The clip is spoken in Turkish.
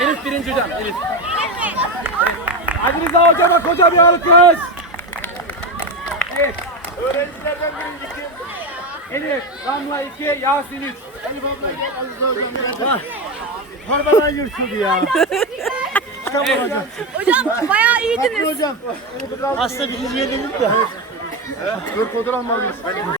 Elif birinci hocam. Elif. Hadi Rıza hocama koca bir alkış. Evet. Öğrencilerden birinci kim? Elif, Damla 2, Yasin 3. Elif abla gel Aziz hocam. gel. Yırtıldı ya. Evet. Hocam bayağı iyiydiniz. Hocam. Aslında birinci yenildik de. Dur fotoğraf var mı?